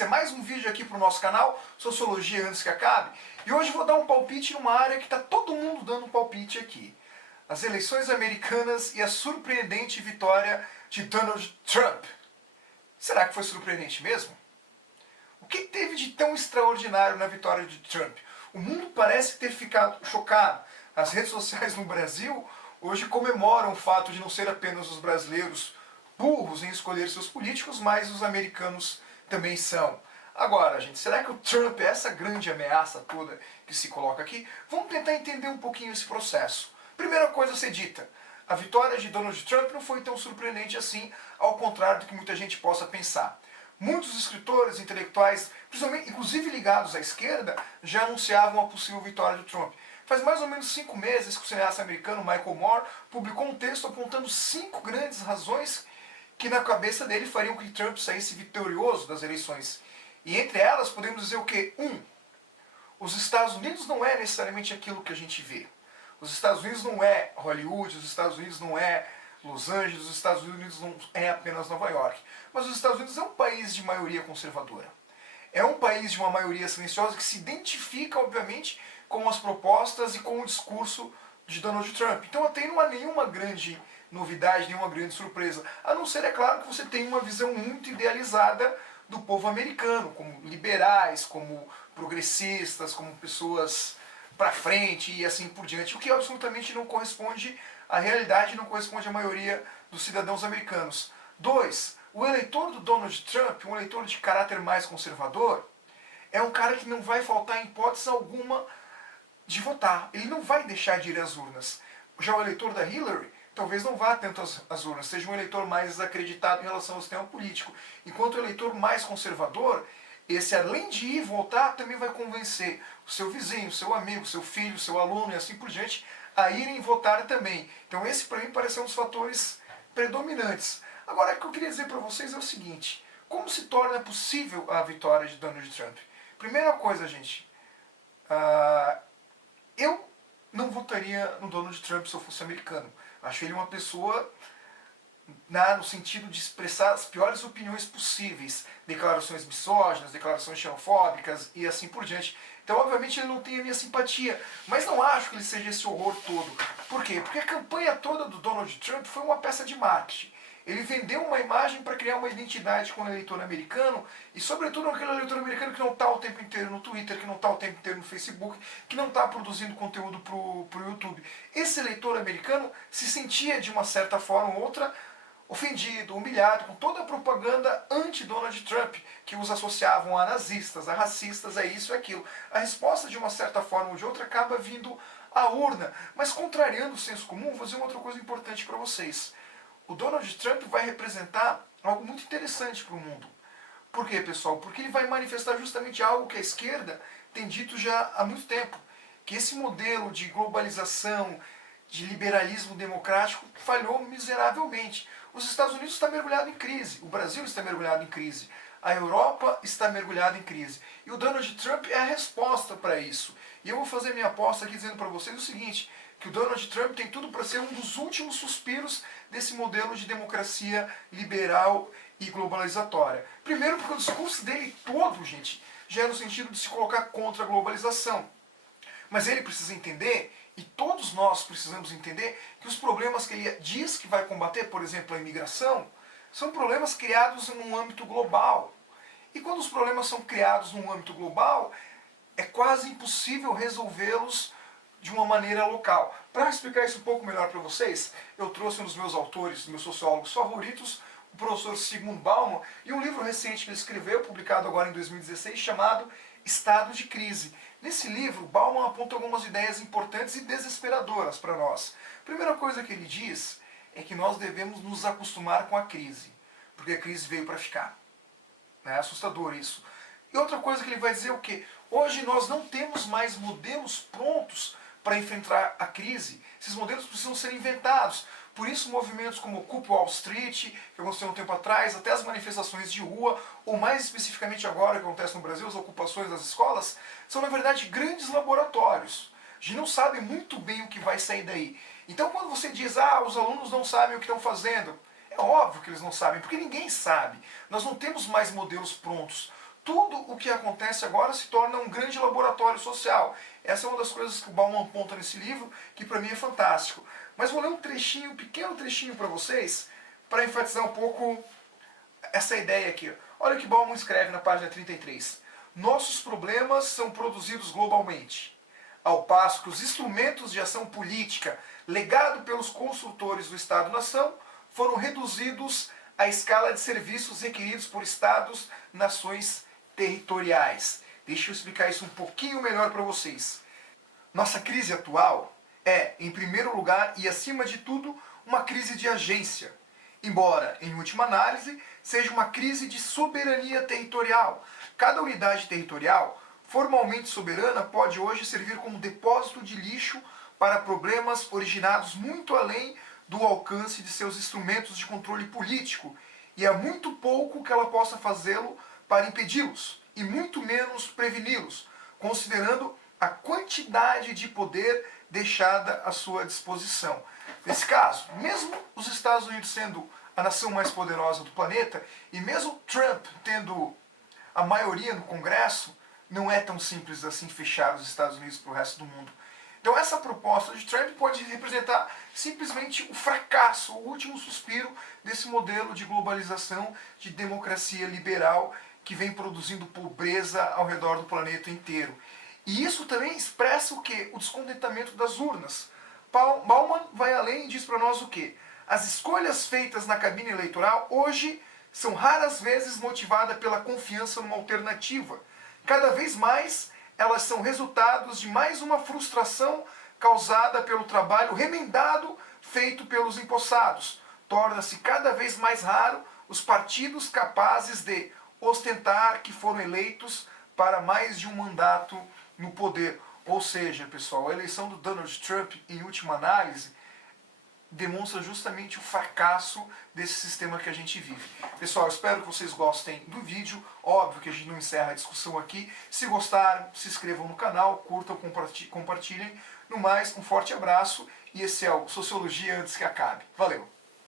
esse é mais um vídeo aqui para o nosso canal, Sociologia Antes que Acabe. E hoje vou dar um palpite numa área que está todo mundo dando um palpite aqui. As eleições americanas e a surpreendente vitória de Donald Trump. Será que foi surpreendente mesmo? O que teve de tão extraordinário na vitória de Trump? O mundo parece ter ficado chocado. As redes sociais no Brasil hoje comemoram o fato de não ser apenas os brasileiros burros em escolher seus políticos, mas os americanos também são. Agora, gente, será que o Trump é essa grande ameaça toda que se coloca aqui? Vamos tentar entender um pouquinho esse processo. Primeira coisa a ser dita, a vitória de Donald Trump não foi tão surpreendente assim, ao contrário do que muita gente possa pensar. Muitos escritores, intelectuais, principalmente, inclusive ligados à esquerda, já anunciavam a possível vitória do Trump. Faz mais ou menos 5 meses que o cineasta americano Michael Moore publicou um texto apontando 5 grandes razões que na cabeça dele fariam que Trump saísse vitorioso das eleições. E entre elas podemos dizer o quê? 1. Os Estados Unidos não é necessariamente aquilo que a gente vê. Os Estados Unidos não é Hollywood, os Estados Unidos não é Los Angeles, os Estados Unidos não é apenas Nova York. Mas os Estados Unidos é um país de maioria conservadora. É um país de uma maioria silenciosa que se identifica, obviamente, com as propostas e com o discurso de Donald Trump. Então até não há nenhuma grande novidade, nenhuma grande surpresa. A não ser, é claro, que você tem uma visão muito idealizada do povo americano, como liberais, como progressistas, como pessoas para frente e assim por diante, o que absolutamente não corresponde à realidade, não corresponde à maioria dos cidadãos americanos. 2. O eleitor do Donald Trump, um eleitor de caráter mais conservador, é um cara que não vai faltar em hipótese alguma de votar. Ele não vai deixar de ir às urnas. Já o eleitor da Hillary talvez não vá tanto às urnas, seja um eleitor mais desacreditado em relação ao sistema político. Enquanto o eleitor mais conservador, esse além de ir votar, também vai convencer o seu vizinho, o seu amigo, o seu filho, o seu aluno e assim por diante, a irem votar também. Então esse para mim parece um dos fatores predominantes. Agora o que eu queria dizer para vocês é o seguinte, como se torna possível a vitória de Donald Trump? Primeira coisa, gente, eu não votaria no Donald Trump se eu fosse americano. Acho ele uma pessoa no sentido de expressar as piores opiniões possíveis, declarações misóginas, declarações xenofóbicas e assim por diante. Então, obviamente, ele não tem a minha simpatia, mas não acho que ele seja esse horror todo. Por quê? Porque a campanha toda do Donald Trump foi uma peça de marketing. Ele vendeu uma imagem para criar uma identidade com o eleitor americano e, sobretudo, aquele eleitor americano que não está o tempo inteiro no Twitter, que não está o tempo inteiro no Facebook, que não está produzindo conteúdo para o YouTube. Esse eleitor americano se sentia, de uma certa forma ou outra, ofendido, humilhado com toda a propaganda anti-Donald Trump, que os associavam a nazistas, a racistas, a isso e aquilo. A resposta, de uma certa forma ou de outra, acaba vindo à urna. Mas, contrariando o senso comum, vou dizer uma outra coisa importante para vocês. O Donald Trump vai representar algo muito interessante para o mundo. Por quê, pessoal? Porque ele vai manifestar justamente algo que a esquerda tem dito já há muito tempo. Que esse modelo de globalização, de liberalismo democrático, falhou miseravelmente. Os Estados Unidos estão mergulhados em crise, o Brasil está mergulhado em crise, a Europa está mergulhada em crise. E o Donald Trump é a resposta para isso. E eu vou fazer minha aposta aqui dizendo para vocês o seguinte, que o Donald Trump tem tudo para ser um dos últimos suspiros desse modelo de democracia liberal e globalizatória. Primeiro porque o discurso dele todo, gente, já é no sentido de se colocar contra a globalização. Mas ele precisa entender, e todos nós precisamos entender, que os problemas que ele diz que vai combater, por exemplo, a imigração, são problemas criados num âmbito global. E quando os problemas são criados num âmbito global, é quase impossível resolvê-los de uma maneira local. Para explicar isso um pouco melhor para vocês, eu trouxe um dos meus autores, dos meus sociólogos favoritos, o professor Zygmunt Bauman, e um livro recente que ele escreveu, publicado agora em 2016, chamado Estado de Crise. Nesse livro, Bauman aponta algumas ideias importantes e desesperadoras para nós. A primeira coisa que ele diz é que nós devemos nos acostumar com a crise, porque a crise veio para ficar. É assustador isso. E outra coisa que ele vai dizer é o quê? Hoje nós não temos mais modelos prontos para enfrentar a crise. Esses modelos precisam ser inventados. Por isso movimentos como Occupy Wall Street, que aconteceu um tempo atrás, até as manifestações de rua, ou mais especificamente agora que acontece no Brasil, as ocupações das escolas, são na verdade grandes laboratórios. A gente não sabe muito bem o que vai sair daí. Então quando você diz, os alunos não sabem o que estão fazendo, é óbvio que eles não sabem, porque ninguém sabe. Nós não temos mais modelos prontos. tudo o que acontece agora se torna um grande laboratório social. Essa é uma das coisas que o Bauman aponta nesse livro, que para mim é fantástico. Mas vou ler um trechinho, um pequeno trechinho para vocês, para enfatizar um pouco essa ideia aqui. Olha o que Bauman escreve na página 33. Nossos problemas são produzidos globalmente, ao passo que os instrumentos de ação política legado pelos construtores do Estado-nação foram reduzidos à escala de serviços requeridos por Estados, nações territoriais. Deixa eu explicar isso um pouquinho melhor para vocês. Nossa crise atual é, em primeiro lugar e acima de tudo, uma crise de agência. Embora, em última análise, seja uma crise de soberania territorial. Cada unidade territorial, formalmente soberana, pode hoje servir como depósito de lixo para problemas originados muito além do alcance de seus instrumentos de controle político, e há muito pouco que ela possa fazê-lo para impedi-los, e muito menos preveni-los, considerando a quantidade de poder deixada à sua disposição. Nesse caso, mesmo os Estados Unidos sendo a nação mais poderosa do planeta, e mesmo Trump tendo a maioria no Congresso, não é tão simples assim fechar os Estados Unidos para o resto do mundo. Então essa proposta de Trump pode representar simplesmente o fracasso, o último suspiro desse modelo de globalização, de democracia liberal que vem produzindo pobreza ao redor do planeta inteiro. E isso também expressa o quê? O descontentamento das urnas. Bauman vai além e diz para nós o quê? As escolhas feitas na cabine eleitoral hoje são raras vezes motivadas pela confiança numa alternativa. Cada vez mais elas são resultados de mais uma frustração causada pelo trabalho remendado feito pelos empossados. Torna-se cada vez mais raro os partidos capazes de ostentar que foram eleitos para mais de um mandato no poder. Ou seja, pessoal, a eleição do Donald Trump, em última análise, demonstra justamente o fracasso desse sistema que a gente vive. Pessoal, espero que vocês gostem do vídeo. Óbvio que a gente não encerra a discussão aqui. Se gostaram, se inscrevam no canal, curtam, compartilhem. No mais, um forte abraço e esse é o Sociologia Antes que Acabe. Valeu!